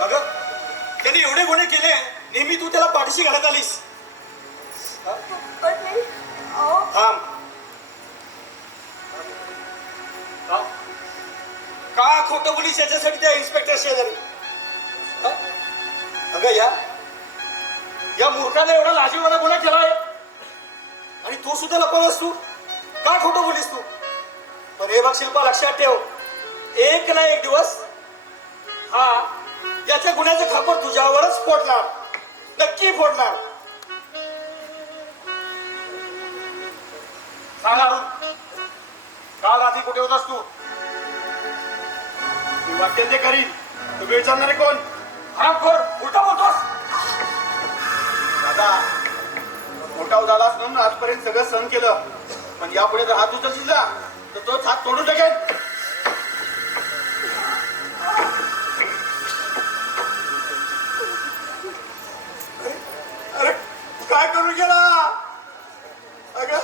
अगं त्याने एवढे गुन्हे केले, नेहमी तू त्याला पाठीशी घालत आलीस. पण मी थांब. का खोटं बोलीस याच्यासाठी त्या इन्स्पेक्टर शेजारी? अगं या मूर्खाने एवढा लाजीवाला गुन्हा केलाय आणि तू सुद्धा लपवलंस. तू का खोटं बोलीस तू? पण हे बघ शिल्पा, लक्षात ठेव, एक ना एक दिवस हा याच्या गुन्ह्याचं खापर तुझ्यावरच फोडणार, नक्की फोडणार. सांग अरुण, काल रात्री कुठे होतास तू? मी वाटेल ते करीन, तुम्ही विचारणारे कोण? हरामखोर, उलटा बोलतोस. दादा, मोठा झालास म्हणून आजपर्यंत सगळं सहन केलं, पण यापुढे जर हात उचलशील ना तर तोच हात तोडून टाकेल. अरे काय करून गेला? अगं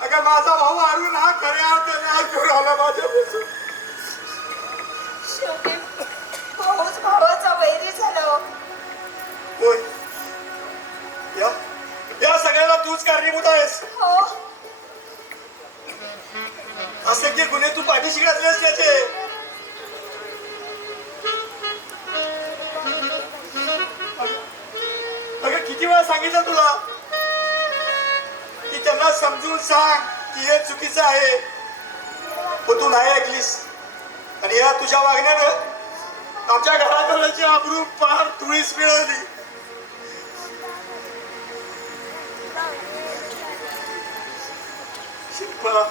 अगं माझा भाऊ अरुण हा खऱ्या अर्थाने हात घेऊन आला माझ्यापासून. शेवटी भाऊच भावाचा वैरी झाला. होय, या सगळ्याला तूच कारणीभूत आहेस. हो, असंख्य गुन्हे तू पाठीशी घातलेस त्याचे. अगं किती वेळा सांगितलं तुला की त्यांना समजून सांग की हे चुकीचं आहे, पण तू नाही ऐकलीस. आणि या तुझ्या वागण्यानं आमच्या घराघराची आबरू पार तुळीस मिळवली. शिल्पा,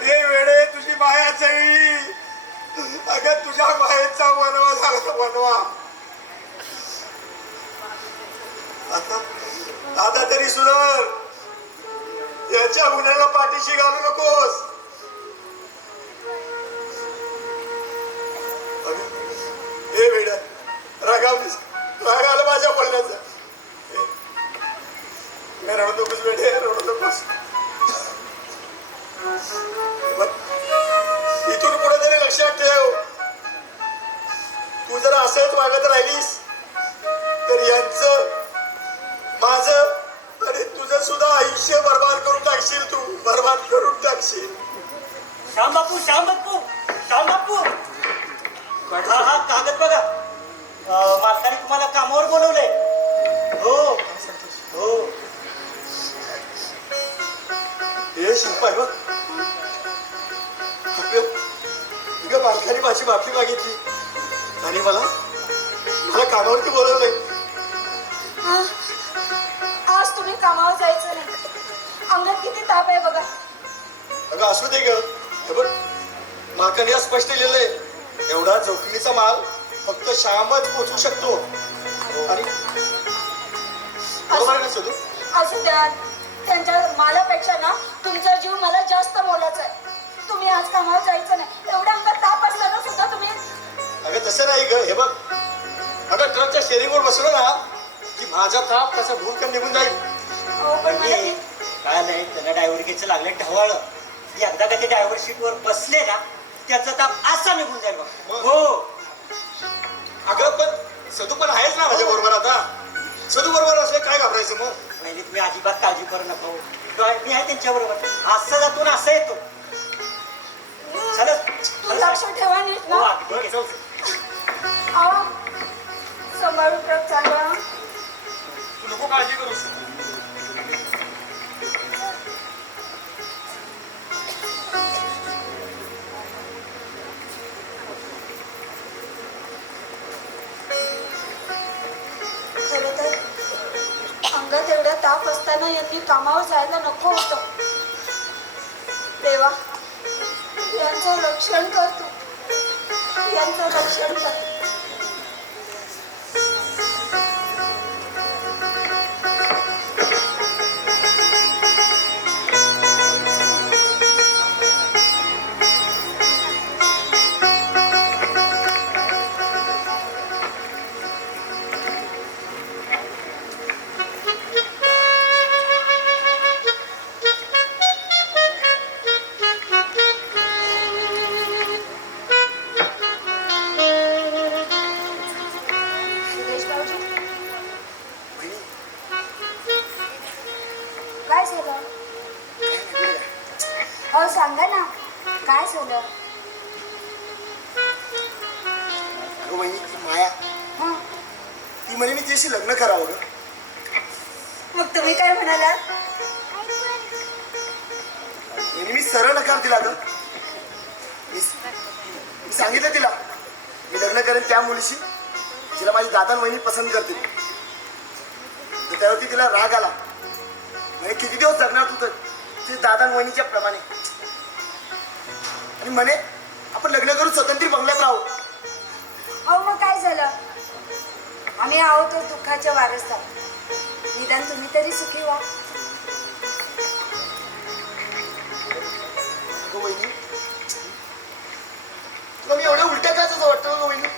हे वेळे तुझी माया चळली. अगं तुझ्या मायेचा वनवा झाला, वनवा. आता तरी सुधर, याच्या गुन्ह्याला पाठीशी घालू नकोस. हे वेड्या, रागावलीस, राग आला माझ्या बोलण्याचा. रडू नकोस वेडे, रडू नकोस. इथून पुढे तरी लक्षात ठेव, तू जर असंच वागत राहिलीस तर यांचं, माझं आणि तुझं सुद्धा आयुष्य बर्बाद करून टाकशील. तू बर्बाद करून टाकशील. श्याम बापू, श्याम बापू, श्याम बापू, हा कागद बघा. मालकाने तुम्हाला कामावर बोलवलंय. हो हो. हे शिल्पा बघ, तुझ्या मालकाने माझी माफी मागितली आणि मला कामावरती बोलवलंय. आज तुम्ही कामावर जायचं नाही. अंगात किती ताप आहे बघा. अगं असू दे ग. हे बघ, मालकाने स्पष्ट लिहिलंय, एवढा जोखमीचा माल फक्त श्यामच पोचवू शकतो. आणि बरोबर आहे ना शोधू? असू द्या, त्यांच्या मालापेक्षा ना तुमचा जीव मला जास्त मोलाचा आहे. तुम्ही आज कामावर जायचं नाही. एवढा अंगात ताप असताना सुद्धा तुम्ही. अगं तसं नाही ग. हे बघ, अगं ट्रकच्या शेअरिंगवर बसलो ना की माझा ताप कसा भूरकन निघून जाईल. हो, पण मला काय नाही, त्यांना ड्रायव्हर घ्यायचं लागलं ढवाळ. एकदा का ते ड्रायव्हर सीटवर बसले ना त्याचा ताप असा निघून जाईल बघ. हो. अगं पण सदू पण आहेच ना माझ्या बरोबर. आता सदू बरोबर असले काय घाबरायचं मग? नाही, तुम्ही अजिबात काळजी करू नका. मी आहे त्यांच्या बरोबर. असं जातो ना असं येतो. तू लक्ष ठेवा नीट ना. अहो, सांभाळून ट्रक चालवा. तू नको काळजी करूस. खरं तर अंगात एवढा ताप असताना यांनी कामावर जायला नको होतं. देवा, यांचं रक्षण करतो, यांचं रक्षण कर. हो सांगा ना, काय झालं? अगं वहिनी, ती माया हं, ती म्हणे मी तिच्याशी लग्न करावं ग. मग तुम्ही काय म्हणालात? वहिनी मी सरळ नकार दिला ग. मी सांगितलं तिला मी लग्न करेन त्या मुलीशी तिला माझी दादा आणि वहिनी पसंत करतील. तर त्यावरती तिला राग आला. म्हणे किती दिवस जगणार तू तर ते दादा आणि वहिनीच्या प्रमाणे, आणि म्हणे आपण लग्न करून स्वतंत्र बंगल्यात राहू. अहो मग काय झालं? आम्ही आहोत दुःखाच्या वारसदार. निदान तुम्ही तरी सुखी व्हा. अगं वहिनी, तुला मी एवढ्या उलट्या काय असं वाटतं ग वहिनी?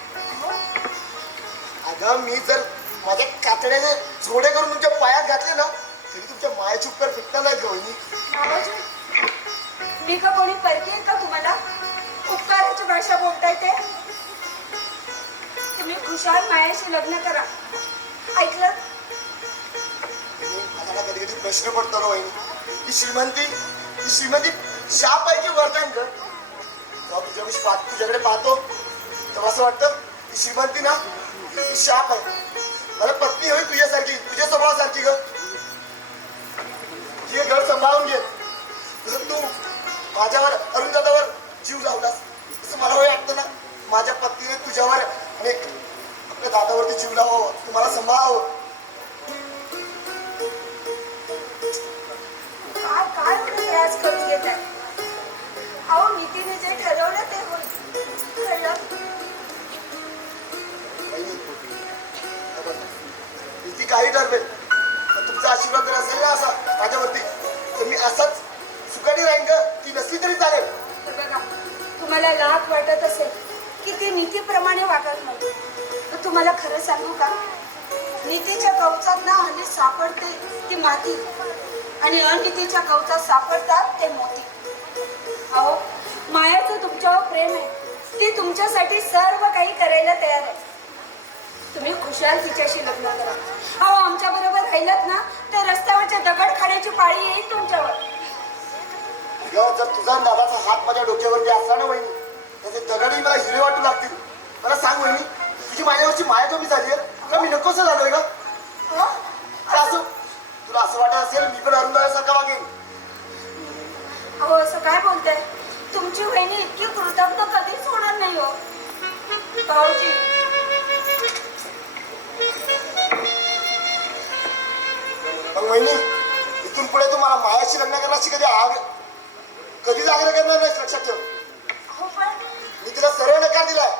अगं मी जर माझ्या कातड्याने जोडे करून तुमच्या पायात घातले ना तरी तुमच्या मायाची उपकार फिटणार नाहीत ग वहिनी. बाबाजी, मी का कोणी परकी आहे का तुम्हाला? उपकाराची भाषा बोलताय ते? तुम्ही खुशाल मायाशी लग्न करा. ऐकलं? आता ना कधी कधी प्रश्न पडतो ना वहिनी, ही श्रीमंती शाप आहे की वरदान ग? जेव्हा तुझ्याकडे पाहतो तेव्हा असं वाटतं ही श्रीमंती ना ही शाप आहे. मला पत्नी हवी तुझ्यासारखी, तुझ्या स्वभावासारखी ग. तुझे घर सांभाळून घे. जसं तू माझ्यावर अरुण दादावर जीव लावलास तसं मला हे वाटतं ना माझ्या पत्नीने तुझ्यावर आणि आपल्या दादावरती जीव लावावं, तुम्हाला सांभाळावं. काय काय एवढं त्रास करून घेत आहे? अहो नीतीने जे ठरवलं ते होईल. कळलं? ती काही ठरवेल पण तुमचा आशीर्वाद जर असेल ना असा माझ्यावरती तर मी असाच सुखाने राहीन ग. ती नसली तरी चालेल. तर बघा, तुम्हाला लाख वाटत असेल की ती नीतीप्रमाणे वागत नाही, तर तुम्हाला खरं सांगू का? नीतीच्या कवचात ना हल्ली सापडते ती माती आणि अनितीच्या कवचात सापडतात ते मोती. अहो मायाचं तुमच्यावर प्रेम आहे. ती तुमच्यासाठी सर्व काही करायला तयार आहे. तुम्ही खुशाल तिच्याशी लग्न करा. अहो आमच्या बरोबर राहिलात ना तर रस्त्यावरच्या दगड खाण्याची पाळी येईल तुमच्यावर. अगं जर तुझा आणि दादाचा हात माझ्या डोक्यावरती असला ना वहिनी त्याचे दगडही मला हिरे वाटू लागतील. मला सांग वहिनी, तुझी माझ्यावरची माया कमी झाली आहे का मी नकोसं झालोय का? हं? असं तुला असं वाटत असेल मी पण अरुण दादासारखा वागेन. अहो असं काय बोलताय? तुमची बहिणी इतकी कृतज्ञ कधीच होणार नाही हो भाऊजी. पण वहिनी इथून पुढे तू मला मायाशी लग्न करण्याची कधीच आग्रह करणार नाहीस, लक्षात ठेव. हो पण मी तिला सरळ नकार दिलाय.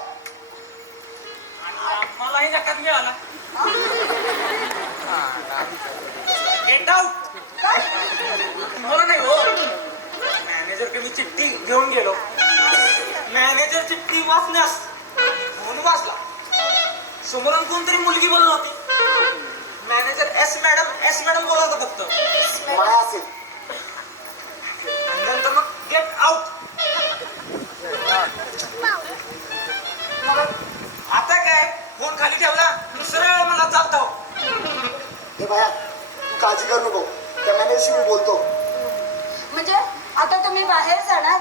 मलाही नकार मिळाला. Get out. काय? मला नाही हो, मॅनेजरकडे मी चिठ्ठी घेऊन गेलो. मॅनेजर चिठ्ठी वाचण्यास म्हणून वाचला. समोरून कोणतरी मुलगी बोलत होती. मॅनेजर एस मॅडम बोलत होता फक्त. माया असेल. आणि नंतर मग गेट आउट. मग आता काय फोन खाली ठेवला मी सरळ मला चालतो. हे बाया तू काळजी करू नको, त्या मॅनेजरशी मी बोलतो. म्हणजे आता तुम्ही बाहेर जाणार?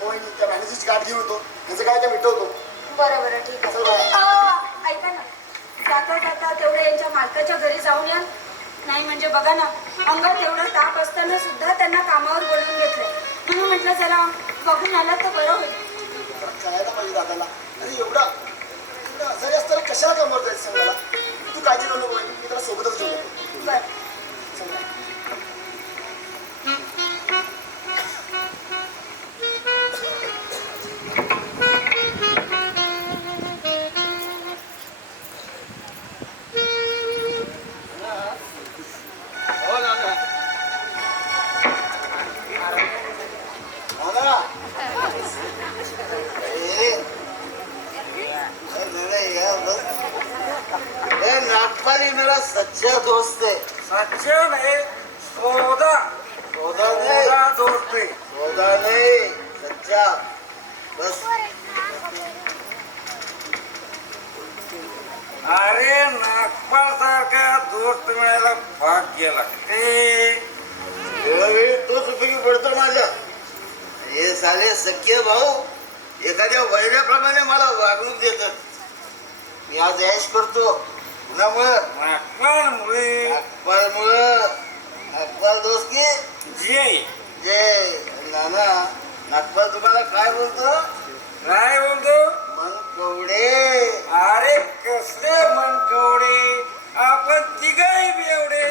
होय मी त्या मॅनेजरची गाठ घेऊन येतो, त्याचं काय ते मिटवतो. बरं बरं ठीक चल बाय. आहे. ऐका ना, जाता जाता तेवढं यांच्या मालकाच्या घरी जाऊन या. नाही म्हणजे बघा ना, अंगात एवढा ताप असताना सुद्धा त्यांना कामावर बोलवून घेतलंय. म्हणून म्हटलं जरा बघून आला तर बरं होईल. कळायला पाहिजे दादाला. अरे एवढा आजारी असताना कशाला कामावर जायचं सांग मला. तू काळजी करू नको, मी त्याला सोबतच घेऊन येतो. बरं. चल बाय. नागपाली मेरा सच्चा दोस्त है. सच्चे नाही सौदा सौदा नहीं, दोस्ती. सौदा नहीं, सच्चा. बस अरे नागपाल सारखा दोस्त मिळायला भाग्य लागते. वेळोवेळी तोच उपयोगी पडतो माझ्या. साले सख्य भाऊ एखाद्या वैऱ्याप्रमाणे मला वागणूक देतात. मी आज ऐश करतो कुणामुळं? नागपाळमुळे. नागपाळमुळं. नागपाळ दोस्ती जय. जे नाना नागपाळ तुम्हाला काय बोलतो? काय बोलतो? मनकवडे. अरे कसले मनकवडे, आपण तिघही बेवडे.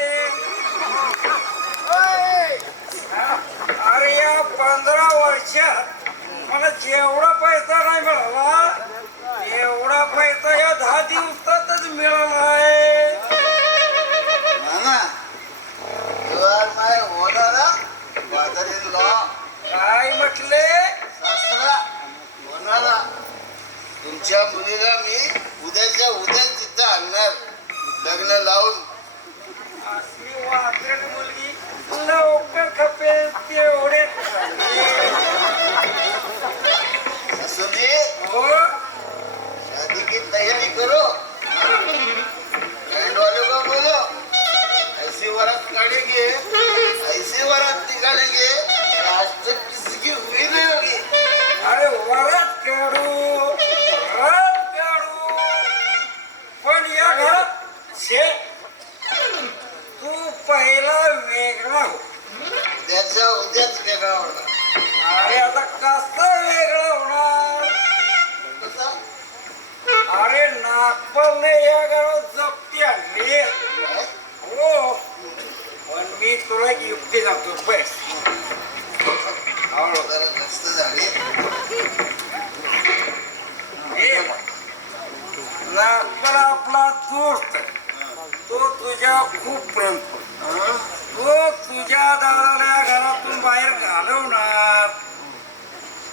अरे या 15 वर्षात मला जेवढा पैसा नाही मिळाला एवढा पैसा या 10 दिवसातच मिळाला आहे. नाना you are my होणारा father in law. काय म्हटले? सासरा होणारा. तुमच्या मुलीला मी उद्याच्या उद्याच तिथं आणणार लग्न लावून. असली वात्रट मुलगी लवकर खपेल तेवढे. ससुजी हो, शादी की तैयारी करो. बैंड वालों को बोलो ऐसी बारात निकालेंगे, ऐसी बारात निकालेंगे आज तक किसी की हुई नहीं होगी. अरे वरात काढू, वरात काढू, पण या घरात शे तू पहिला वेगळा हो. उद्याच्या उद्याच वेगळा होणार. अरे आता कसं वेगळं होणार? कसा? अरे नागपूरने या घरात जप्ती आणली. हो, पण मी तुला एक युक्ती सांगतो. बस जरा जास्त झाली. नागपूर आपला दोस्त आहे. तो तुझ्या खूप प्रेम करतो. तो तुझ्या दादाला या घरातून बाहेर घालवणार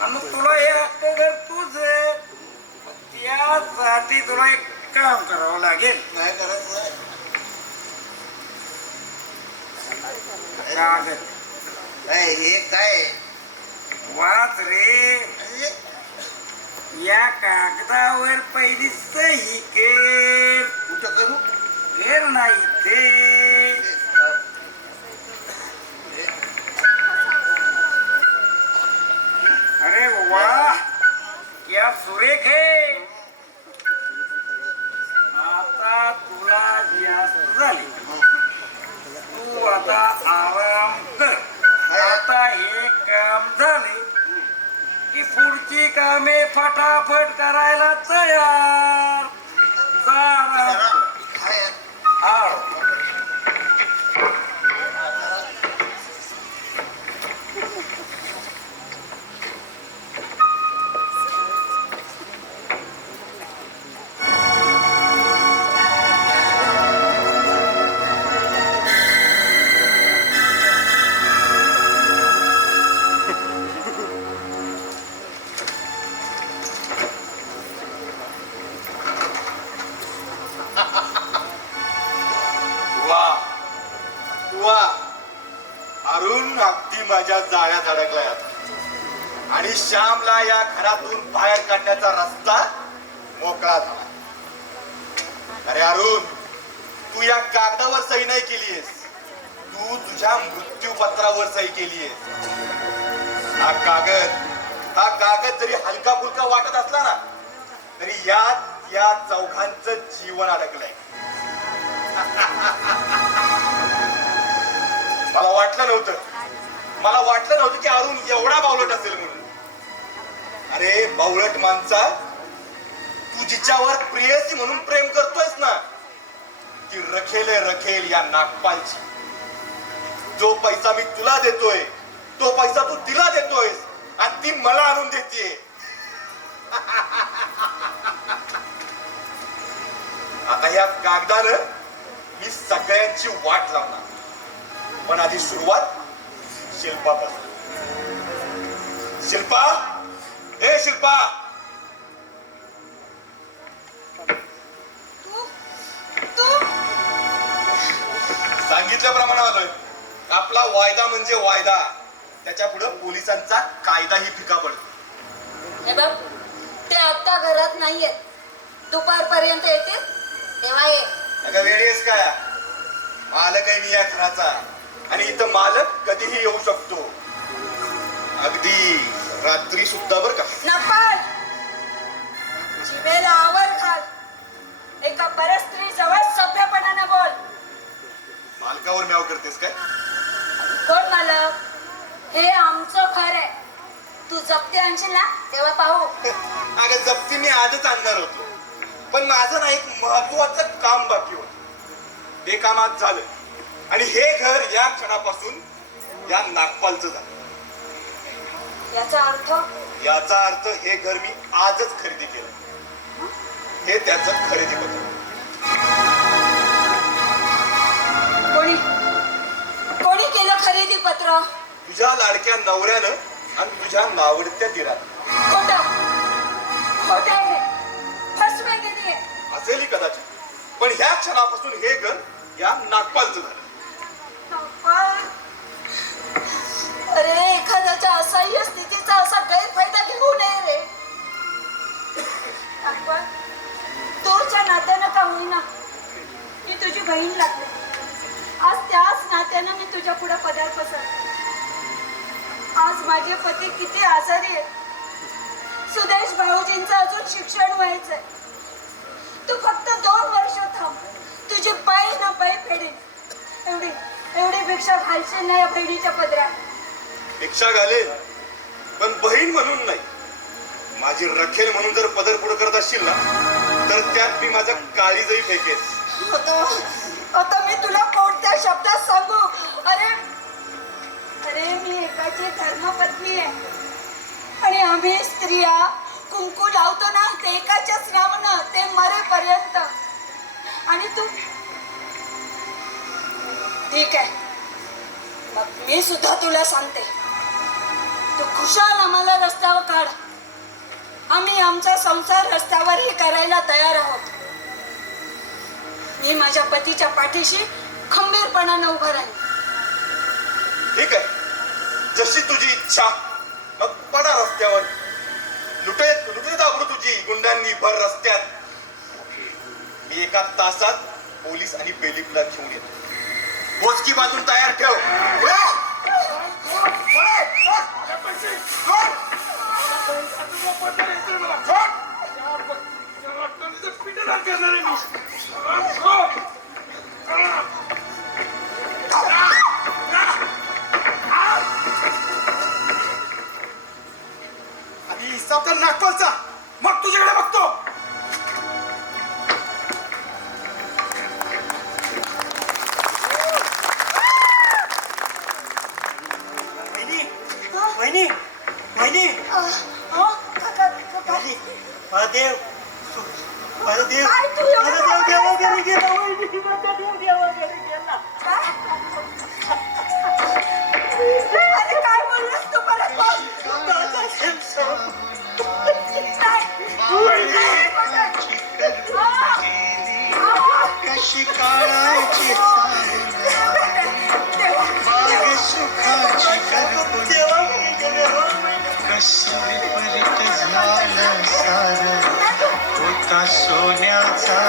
आणि तुला हे अख्खं घर तुझ आहे. त्यासाठी तुला एक काम करावं लागेल. काय करायचं? कागद काय हे काय? वाच रे. म्हणजे या कागदावर पहिली सही कर. कुठं करू? कर नाही ते. अरे वा, क्या सुरेख आहे. आता तुला जास्त झाली. तू आता आराम कर. आता हे काम झाले की पुढची कामे फटाफट करायला तयार. जा आराम कर. काय? आव. वा वा, अरुण अगदी माझ्या जाळ्यात अडकलाय आता. आणि श्यामला या घरातून बाहेर काढण्याचा रस्ता मोकळा झाला. अरे अरुण, तू या कागदावर सही नाही केलीयस, तू तुझ्या मृत्यूपत्रावर सही केलीयस. हा कागद जरी हलका फुलका वाटत असला ना तरी यात या चौघांचं जीवन अडकलंय. मला वाटलं नव्हतं की अरुण एवढा बावलट असेल म्हणून. अरे बावलट माणसा, तू जिच्यावर प्रेयसी म्हणून प्रेम करतोयस ना, ती रखेल या नागपालची. जो पैसा मी तुला देतोय तो पैसा तू तिला देतोयस आणि ती मला आणून देतीये. आता या कागदानं मी सगळ्यांची वाट लावणार, पण आधी सुरुवात शिल्पापासून. शिल्पा, ए शिल्पा, सांगितल्याप्रमाणे आलोय. आपला वायदा म्हणजे वायदा, त्याच्या पुढे पोलिसांचा कायदाही फिका पडतो. हे बघ, ते आता घरात नाहीये. दुपारपर्यंत येते तेव्हा ये. अगं वेळी आहेस काय? मालक आहे मी या घराचा आणि इथं मालक कधीही येऊ शकतो. अगदी रात्री सुद्धा बर का. नपाल जिभेला आवर घाल. एका परस्त्री जवळ सभ्यपणानं बोल. मालकावर म्याव करतेस काय? कोण मालक? हे आमचं घर आहे. तू जप्ती आणशील ना तेव्हा पाहू. अगं जप्ती मी आजच आणणार होतो, पण माझं ना एक महत्वाचं काम बाकी होतं. ते काम आज झालं आणि हे घर या क्षणापासून या नागपालचं झालं. याचा अर्थ याचा अर्थ हे घर मी आजच खरेदी केलं. हे त्याचं खरेदी पत्र. कोणी कोणी केलं खरेदी पत्र? तुझ्या लाडक्या नवऱ्यानं आणि तुझ्या नावडत्या दिरानं. खोटं खोटं आहे. फसवेगिरी आहे. असेलही कदाचित, पण ह्या क्षणापासून हे घर या नागपालचं झालं. नपाल, अरे एखाद्याच्या असह्य स्थितीचा असा गैरफायदा घेऊ नये रे. नपाल, दूरच्या नात्यानं का होईना मी तुझी बहीण लागले. आज त्याच नात्यानं मी तुझ्या पुढे पदार पसरले. आज माझे पती किती आजारी आहेत. सुदेश भाऊजींचं अजून शिक्षण व्हायचंय. तू फक्त 2 वर्ष थांब. तुझी पायी ना पायी फेडेन. एवढी एवढी भिक्षा घालशील ना या बहिणीच्या पदरात. भिक्षा घालेल, पण बहीण म्हणून नाही. माझी रखेल म्हणून जर पदर पुढे करत असशील ना, तर त्यात मी माझा काळीजही फेकेस. आता मी तुला कोणत्या शब्दात सांगू? अरे अरे मी एकाची धर्मपत्नी आहे आणि आम्ही स्त्रिया कुंकू लावतो ना ते एकाच्याच नावानं, ते मरेपर्यंत. आणि तू ठीक आहे, मग मी सुद्धा तुला सांगते. तू खुशाल आम्हाला रस्त्यावर काढ. आम्ही आमचा संसार रस्त्यावरही करायला तयार आहोत. मी माझ्या पतीच्या पाठीशी खंबीरपणानं उभं राहील. ठीक आहे, जशी तुझी इच्छा. मग पडा रस्त्यावर. लुटे दाबरू तुझी गुंडांनी भर रस्त्यात. मी 1 तासात पोलीस आणि बेलीफला घेऊन येतो. बोचकी बांधून तयार ठेव. आणि हिसाब तर नागपालचा, मग तुझ्याकडे बघतो. वहिनी वहिनी महादेव महादेव काय तू एवढं महादेव देवाघरी गेला वहिनी. महादेव देवाघरी गेला. अरे काय बोललास तू? परत बोल. कशी काळाची बाग सुखाची करपुली कसं विपरीत झालं सारं होता सोन्याचा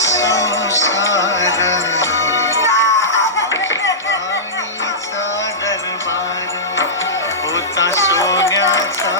संसार राणीचा दरबार होता सोन्याचा